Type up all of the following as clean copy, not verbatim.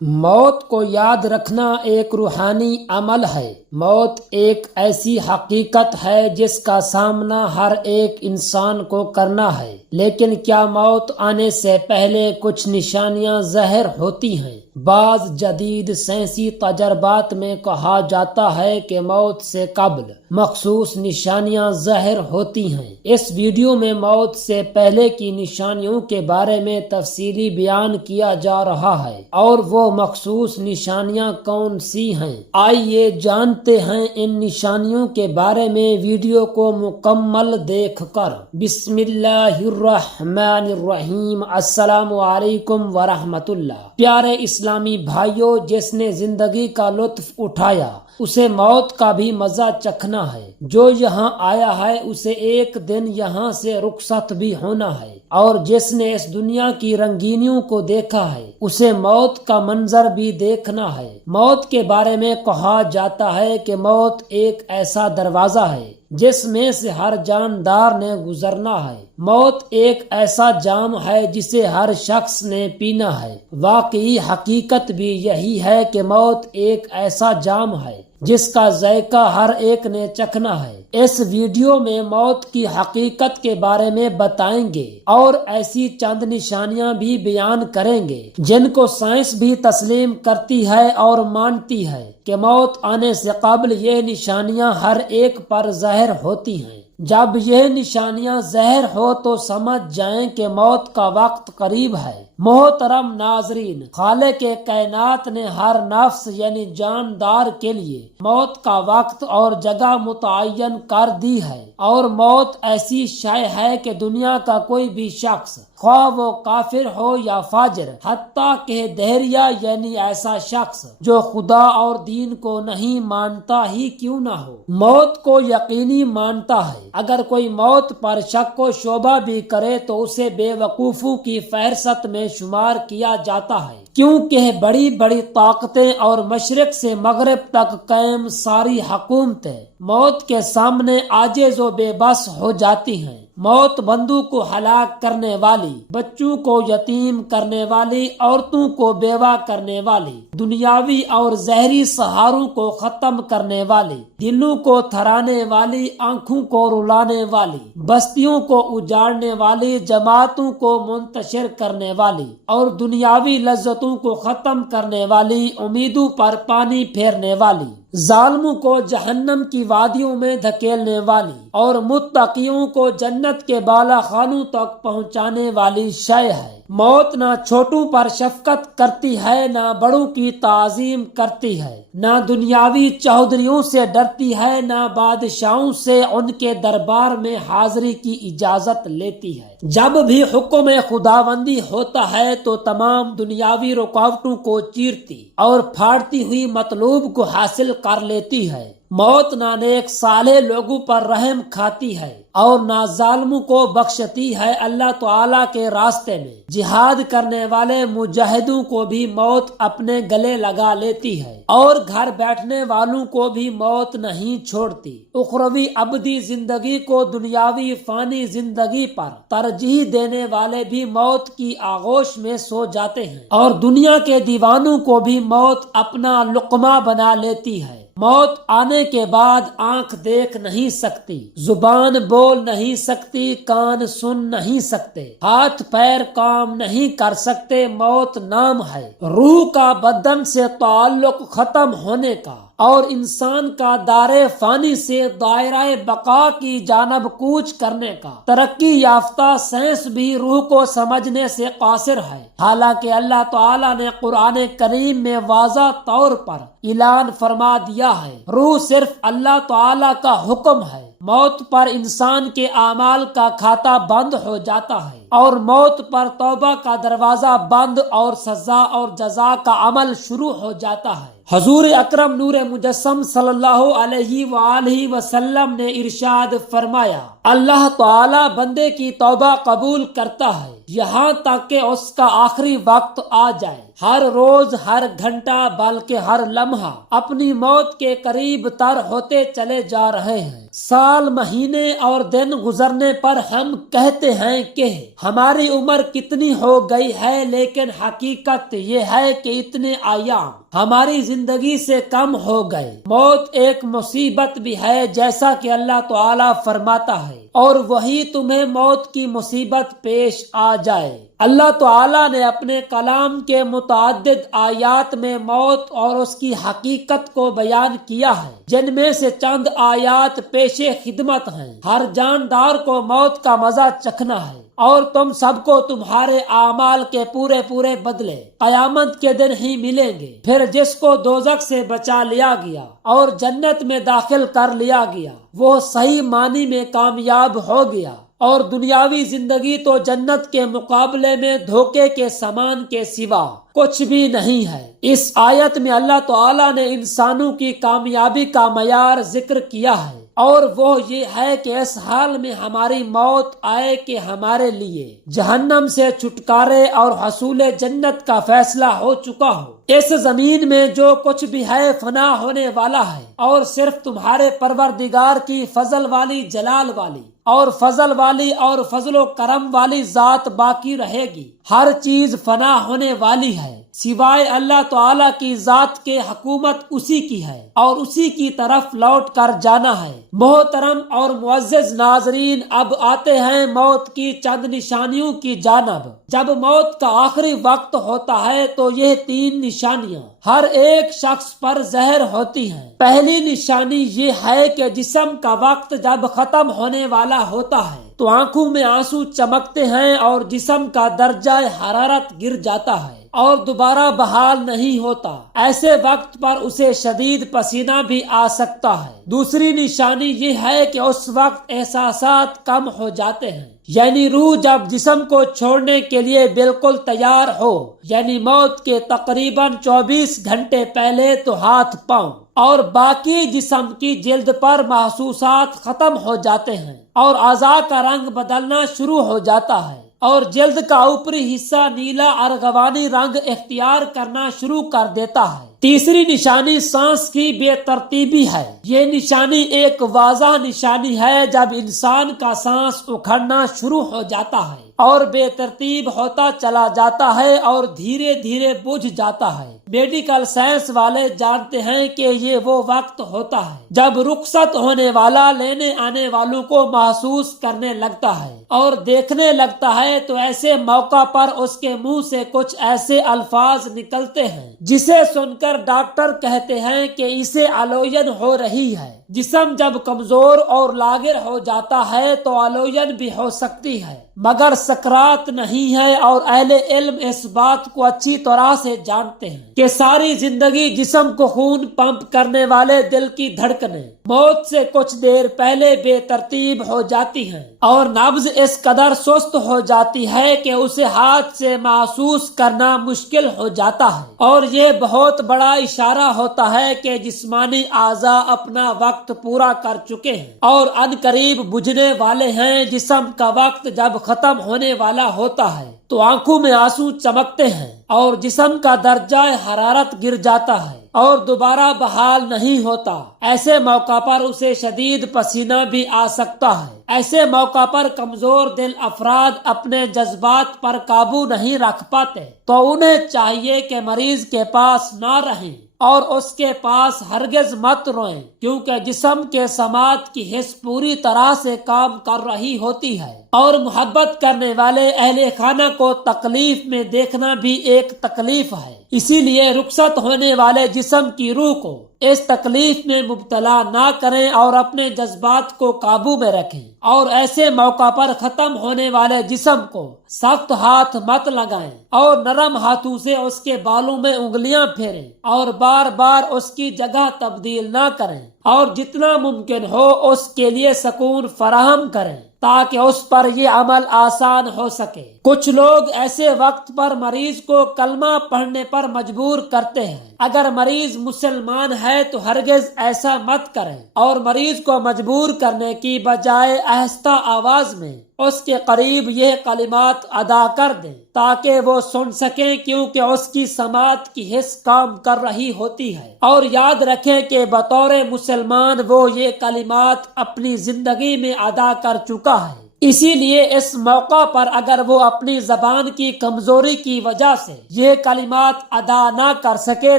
موت کو یاد رکھنا ایک روحانی عمل ہے۔ موت ایک ایسی حقیقت ہے جس کا سامنا ہر ایک انسان کو کرنا ہے، لیکن کیا موت آنے سے پہلے کچھ نشانیاں ظاہر ہوتی ہیں؟ بعض جدید سائنسی تجربات میں کہا جاتا ہے کہ موت سے قبل مخصوص نشانیاں ظاہر ہوتی ہیں۔ اس ویڈیو میں موت سے پہلے کی نشانیوں کے بارے میں تفصیلی بیان کیا جا رہا ہے، اور وہ مخصوص نشانیاں کون سی ہیں۔ آئیے جانتے ہیں ان نشانیوں کے بارے میں ویڈیو کو مکمل دیکھ کر۔ بسم اللہ الرحمن الرحیم۔ السلام علیکم ورحمۃ اللہ۔ پیارے اسلامی بھائیوں، جس نے زندگی کا لطف اٹھایا اسے موت کا بھی مزہ چکھنا ہے۔ جو یہاں آیا ہے اسے ایک دن یہاں سے رخصت بھی ہونا ہے، اور جس نے اس دنیا کی رنگینیوں کو دیکھا ہے اسے موت کا منظر بھی دیکھنا ہے۔ موت کے بارے میں کہا جاتا ہے کہ موت ایک ایسا دروازہ ہے جس میں سے ہر جاندار نے گزرنا ہے۔ موت ایک ایسا جام ہے جسے ہر شخص نے پینا ہے۔ واقعی حقیقت بھی یہی ہے کہ موت ایک ایسا جام ہے جس کا ذائقہ ہر ایک نے چکھنا ہے۔ اس ویڈیو میں موت کی حقیقت کے بارے میں بتائیں گے اور ایسی چند نشانیاں بھی بیان کریں گے جن کو سائنس بھی تسلیم کرتی ہے اور مانتی ہے کہ موت آنے سے قبل یہ نشانیاں ہر ایک پر ظاہر ہوتی ہیں۔ جب یہ نشانیاں ظاہر ہو تو سمجھ جائیں کہ موت کا وقت قریب ہے۔ محترم ناظرین، خالق کائنات نے ہر نفس یعنی جاندار کے لیے موت کا وقت اور جگہ متعین کر دی ہے، اور موت ایسی شے ہے کہ دنیا کا کوئی بھی شخص، خواہ وہ کافر ہو یا فاجر، حتیٰ کہ دہریہ یعنی ایسا شخص جو خدا اور دین کو نہیں مانتا ہی کیوں نہ ہو، موت کو یقینی مانتا ہے۔ اگر کوئی موت پر شک و شبہ بھی کرے تو اسے بے وقوفوں کی فہرست میں شمار کیا جاتا ہے، کیونکہ بڑی بڑی طاقتیں اور مشرق سے مغرب تک قائم ساری حکومتیں موت کے سامنے عاجز و بے بس ہو جاتی ہیں۔ موت بندوں کو ہلاک کرنے والی، بچوں کو یتیم کرنے والی، عورتوں کو بیوہ کرنے والی، دنیاوی اور ظاہری سہاروں کو ختم کرنے والی، دلوں کو تھرانے والی، آنکھوں کو رلانے والی، بستیوں کو اجاڑنے والی، جماعتوں کو منتشر کرنے والی، اور دنیاوی لذتوں کو ختم کرنے والی، امیدوں پر پانی پھیرنے والی، ظالموں کو جہنم کی وادیوں میں دھکیلنے والی، اور متقیوں کو جنت کے بالا خانوں تک پہنچانے والی شے ہے۔ موت نہ چھوٹوں پر شفقت کرتی ہے، نہ بڑوں کی تعظیم کرتی ہے، نہ دنیاوی چودھریوں سے ڈرتی ہے، نہ بادشاہوں سے ان کے دربار میں حاضری کی اجازت لیتی ہے۔ جب بھی حکم خداوندی ہوتا ہے تو تمام دنیاوی رکاوٹوں کو چیرتی اور پھاڑتی ہوئی مطلوب کو حاصل کر لیتی ہے۔ موت نہ نیک صالح لوگوں پر رحم کھاتی ہے اور نہ ظالموں کو بخشتی ہے۔ اللہ تعالیٰ کے راستے میں جہاد کرنے والے مجاہدوں کو بھی موت اپنے گلے لگا لیتی ہے، اور گھر بیٹھنے والوں کو بھی موت نہیں چھوڑتی۔ اخروی ابدی زندگی کو دنیاوی فانی زندگی پر ترجیح دینے والے بھی موت کی آغوش میں سو جاتے ہیں، اور دنیا کے دیوانوں کو بھی موت اپنا لقمہ بنا لیتی ہے۔ موت آنے کے بعد آنکھ دیکھ نہیں سکتی، زبان بول نہیں سکتی، کان سن نہیں سکتے، ہاتھ پیر کام نہیں کر سکتے۔ موت نام ہے روح کا بدن سے تعلق ختم ہونے کا، اور انسان کا دائرہ فانی سے دائرہ بقا کی جانب کوچ کرنے کا۔ ترقی یافتہ سائنس بھی روح کو سمجھنے سے قاصر ہے، حالانکہ اللہ تعالیٰ نے قرآن کریم میں واضح طور پر اعلان فرما دیا ہے، روح صرف اللہ تعالیٰ کا حکم ہے۔ موت پر انسان کے اعمال کا کھاتہ بند ہو جاتا ہے، اور موت پر توبہ کا دروازہ بند، اور سزا اور جزا کا عمل شروع ہو جاتا ہے۔ حضور اکرم نور مجسم صلی اللہ علیہ وآلہ وسلم نے ارشاد فرمایا، اللہ تعالیٰ بندے کی توبہ قبول کرتا ہے یہاں تک کہ اس کا آخری وقت آ جائے۔ ہر روز، ہر گھنٹہ، بلکہ ہر لمحہ اپنی موت کے قریب تر ہوتے چلے جا رہے ہیں۔ سال، مہینے اور دن گزرنے پر ہم کہتے ہیں کہ ہماری عمر کتنی ہو گئی ہے، لیکن حقیقت یہ ہے کہ اتنے ایام ہماری زندگی سے کم ہو گئے۔ موت ایک مصیبت بھی ہے، جیسا کہ اللہ تعالیٰ فرماتا ہے، اور وہی تمہیں موت کی مصیبت پیش آ جائے۔ اللہ تعالیٰ نے اپنے کلام کے متعدد آیات میں موت اور اس کی حقیقت کو بیان کیا ہے، جن میں سے چند آیات پیش خدمت ہیں۔ ہر جاندار کو موت کا مزہ چکھنا ہے، اور تم سب کو تمہارے اعمال کے پورے بدلے قیامت کے دن ہی ملیں گے۔ پھر جس کو دوزخ سے بچا لیا گیا اور جنت میں داخل کر لیا گیا، وہ صحیح معنی میں کامیاب ہو گیا، اور دنیاوی زندگی تو جنت کے مقابلے میں دھوکے کے سامان کے سوا کچھ بھی نہیں ہے۔ اس آیت میں اللہ تعالیٰ نے انسانوں کی کامیابی کا معیار ذکر کیا ہے، اور وہ یہ ہے کہ اس حال میں ہماری موت آئے کہ ہمارے لیے جہنم سے چھٹکارے اور حصول جنت کا فیصلہ ہو چکا ہو۔ اس زمین میں جو کچھ بھی ہے فنا ہونے والا ہے، اور صرف تمہارے پروردگار کی فضل والی، جلال والی اور فضل والی اور فضل و کرم والی ذات باقی رہے گی۔ ہر چیز فنا ہونے والی ہے سوائے اللہ تعالیٰ کی ذات کے۔ حکومت اسی کی ہے اور اسی کی طرف لوٹ کر جانا ہے۔ محترم اور معزز ناظرین، اب آتے ہیں موت کی چند نشانیوں کی جانب۔ جب موت کا آخری وقت ہوتا ہے تو یہ 3 نشانیاں ہر ایک شخص پر ظاہر ہوتی ہیں۔ پہلی نشانی یہ ہے کہ جسم کا وقت جب ختم ہونے والا ہوتا ہے تو آنکھوں میں آنسو چمکتے ہیں اور جسم کا درجہ حرارت گر جاتا ہے اور دوبارہ بحال نہیں ہوتا۔ ایسے وقت پر اسے شدید پسینہ بھی آ سکتا ہے۔ دوسری نشانی یہ ہے کہ اس وقت احساسات کم ہو جاتے ہیں، یعنی روح جب جسم کو چھوڑنے کے لیے بالکل تیار ہو، یعنی موت کے تقریباً 24 گھنٹے پہلے، تو ہاتھ، پاؤں اور باقی جسم کی جلد پر محسوسات ختم ہو جاتے ہیں اور اعضاء کا رنگ بدلنا شروع ہو جاتا ہے، اور جلد کا اوپری حصہ نیلا ارغوانی رنگ اختیار کرنا شروع کر دیتا ہے۔ تیسری نشانی سانس کی بے ترتیبی ہے۔ یہ نشانی ایک واضح نشانی ہے جب انسان کا سانس اکھڑنا شروع ہو جاتا ہے اور بے ترتیب ہوتا چلا جاتا ہے اور دھیرے دھیرے بجھ جاتا ہے۔ میڈیکل سائنس والے جانتے ہیں کہ یہ وہ وقت ہوتا ہے جب رخصت ہونے والا لینے آنے والوں کو محسوس کرنے لگتا ہے اور دیکھنے لگتا ہے، تو ایسے موقع پر اس کے منہ سے کچھ ایسے الفاظ نکلتے ہیں جسے سن کر ڈاکٹر کہتے ہیں کہ اسے علوین ہو رہی ہے۔ جسم جب کمزور اور لاغر ہو جاتا ہے تو علوین بھی ہو سکتی ہے، مگر سکرات نہیں ہے، اور اہل علم اس بات کو اچھی طرح سے جانتے ہیں کہ ساری زندگی جسم کو خون پمپ کرنے والے دل کی دھڑکنیں موت سے کچھ دیر پہلے بے ترتیب ہو جاتی ہیں، اور نبض اس قدر سست ہو جاتی ہے کہ اسے ہاتھ سے محسوس کرنا مشکل ہو جاتا ہے، اور یہ بہت بڑا اشارہ ہوتا ہے کہ جسمانی اعضاء اپنا وقت پورا کر چکے ہیں اور ان قریب بجھنے والے ہیں۔ جسم کا وقت جب ختم ہونے والا ہوتا ہے تو آنکھوں میں آنسو چمکتے ہیں اور جسم کا درجہ حرارت گر جاتا ہے اور دوبارہ بحال نہیں ہوتا۔ ایسے موقع پر اسے شدید پسینہ بھی آ سکتا ہے۔ ایسے موقع پر کمزور دل افراد اپنے جذبات پر قابو نہیں رکھ پاتے، تو انہیں چاہیے کہ مریض کے پاس نہ رہیں اور اس کے پاس ہرگز مت روئیں، کیونکہ جسم کے سماعت کی حس پوری طرح سے کام کر رہی ہوتی ہے، اور محبت کرنے والے اہل خانہ کو تکلیف میں دیکھنا بھی ایک تکلیف ہے۔ اسی لیے رخصت ہونے والے جسم کی روح کو اس تکلیف میں مبتلا نہ کریں اور اپنے جذبات کو قابو میں رکھیں، اور ایسے موقع پر ختم ہونے والے جسم کو سخت ہاتھ مت لگائیں اور نرم ہاتھوں سے اس کے بالوں میں انگلیاں پھیریں اور بار بار اس کی جگہ تبدیل نہ کریں، اور جتنا ممکن ہو اس کے لیے سکون فراہم کریں۔ تاکہ اس پر یہ عمل آسان ہو سکے۔ کچھ لوگ ایسے وقت پر مریض کو کلمہ پڑھنے پر مجبور کرتے ہیں۔ اگر مریض مسلمان ہے تو ہرگز ایسا مت کریں، اور مریض کو مجبور کرنے کی بجائے آہستہ آواز میں اس کے قریب یہ کلمات ادا کر دیں تاکہ وہ سن سکیں، کیونکہ اس کی سماعت کی حس کام کر رہی ہوتی ہے۔ اور یاد رکھیں کہ بطور مسلمان وہ یہ کلمات اپنی زندگی میں ادا کر چکا ہے، اسی لیے اس موقع پر اگر وہ اپنی زبان کی کمزوری کی وجہ سے یہ کلمات ادا نہ کر سکے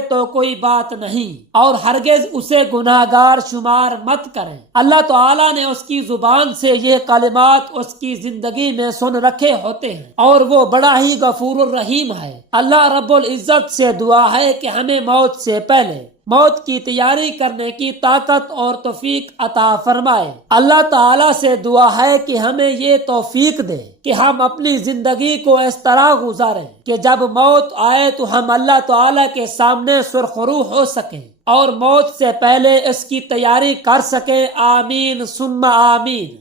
تو کوئی بات نہیں، اور ہرگز اسے گناہگار شمار مت کریں۔ اللہ تعالیٰ نے اس کی زبان سے یہ کلمات اس کی زندگی میں سن رکھے ہوتے ہیں، اور وہ بڑا ہی غفور الرحیم ہے۔ اللہ رب العزت سے دعا ہے کہ ہمیں موت سے پہلے موت کی تیاری کرنے کی طاقت اور توفیق عطا فرمائے۔ اللہ تعالیٰ سے دعا ہے کہ ہمیں یہ توفیق دے کہ ہم اپنی زندگی کو اس طرح گزاریں کہ جب موت آئے تو ہم اللہ تعالیٰ کے سامنے سرخرو ہو سکیں اور موت سے پہلے اس کی تیاری کر سکیں۔ آمین ثم آمین۔